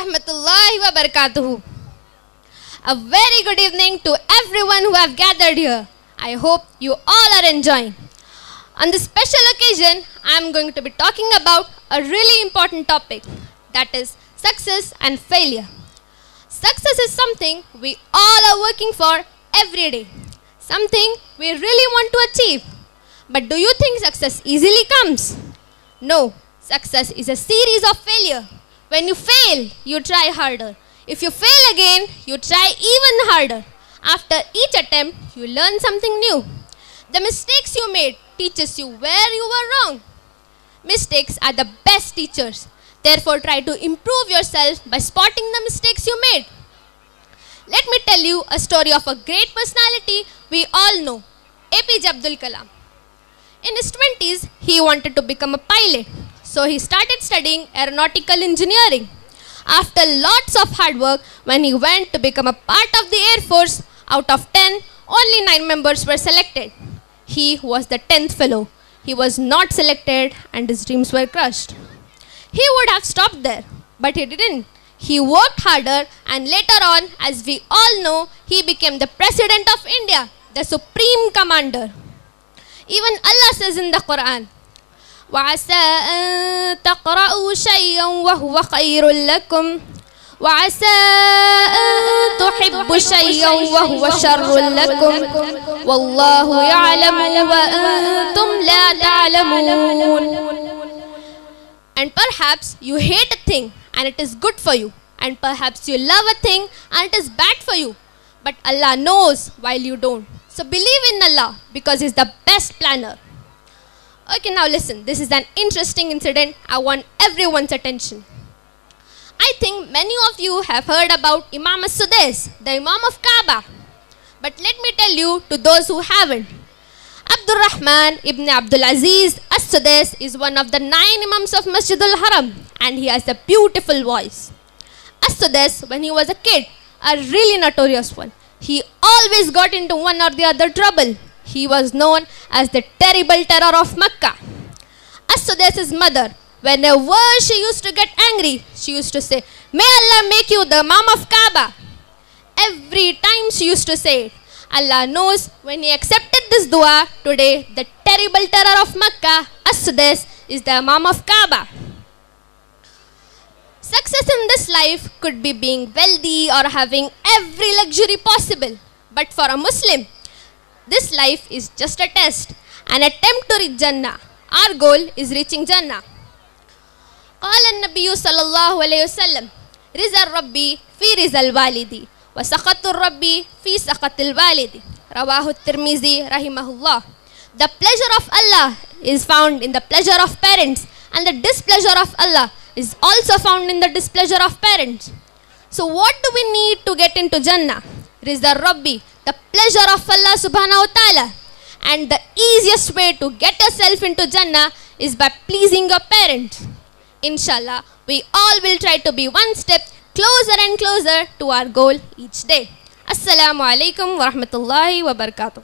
rahmatullahi wa barakatuhu. A very good evening to everyone who have gathered here. I hope you all are enjoying. On this special occasion, I am going to be talking about a really important topic, that is success and failure. Success is something we all are working for every day, something we really want to achieve. But do you think success easily comes? No, success is a series of failure. When you fail, you try harder. If you fail again, you try even harder. After each attempt, you learn something new. The mistakes you made teaches you where you were wrong. Mistakes are the best teachers. Therefore, try to improve yourself by spotting the mistakes you made. Let me tell you a story of a great personality we all know, APJ Abdul Kalam. In his 20s, he wanted to become a pilot. So he started studying aeronautical engineering. After lots of hard work, when he went to become a part of the Air Force, out of 10, only 9 members were selected. He was the 10th fellow. He was not selected and his dreams were crushed. He would have stopped there, but he didn't. He worked harder and later on, as we all know, he became the President of India, the Supreme Commander. Even Allah says in the Quran, وَعَسَىٰ أَن تَقْرَأُوا شَيْئًا وَهُوَ خَيْرٌ لَكُمْ وَعَسَىٰ أَن تُحِبُّوا شَيْئًا وَهُوَ شَرٌّ لَكُمْ وَاللَّهُ يَعْلَمُ وَأَنتُمْ لَا تَعْلَمُونَ. And perhaps you hate a thing and it is good for you. And perhaps you love a thing and it is bad for you. But Allah knows while you don't. So believe in Allah because He is the best planner. Okay, now listen. This is an interesting incident. I want everyone's attention. I think many of you have heard about Imam As-Sudais, the Imam of Kaaba. But let me tell you to those who haven't. Abdul Rahman ibn Abdul Aziz As-Sudais is one of the 9 Imams of Masjidul Haram and he has a beautiful voice. As-Sudais, when he was a kid, a really notorious one. He always got into one or the other trouble. He was known as the terrible terror of Makkah. As-Sudais' mother, whenever she used to get angry, she used to say, "May Allah make you the Imam of Kaaba." Every time she used to say it. Allah knows when He accepted this dua, today the terrible terror of Makkah, As-Sudais, is the Imam of Kaaba. Success in this life could be being wealthy or having every luxury possible. But for a Muslim, this life is just a test, an attempt to reach Jannah. Our goal is reaching Jannah. قال النبي صلى الله عليه وسلم رضا الربي في رضا الوالد وسخط الربي في سخط الوالد رواه الترمذي رحمه الله. The pleasure of Allah is found in the pleasure of parents and the displeasure of Allah is also found in the displeasure of parents. So what do we need to get into Jannah? Rizal Rabbi, the pleasure of Allah subhanahu wa ta'ala. And the easiest way to get yourself into Jannah is by pleasing your parents. Inshallah, we all will try to be one step closer and closer to our goal each day. Assalamu alaikum wa rahmatullahi wa barakatuh.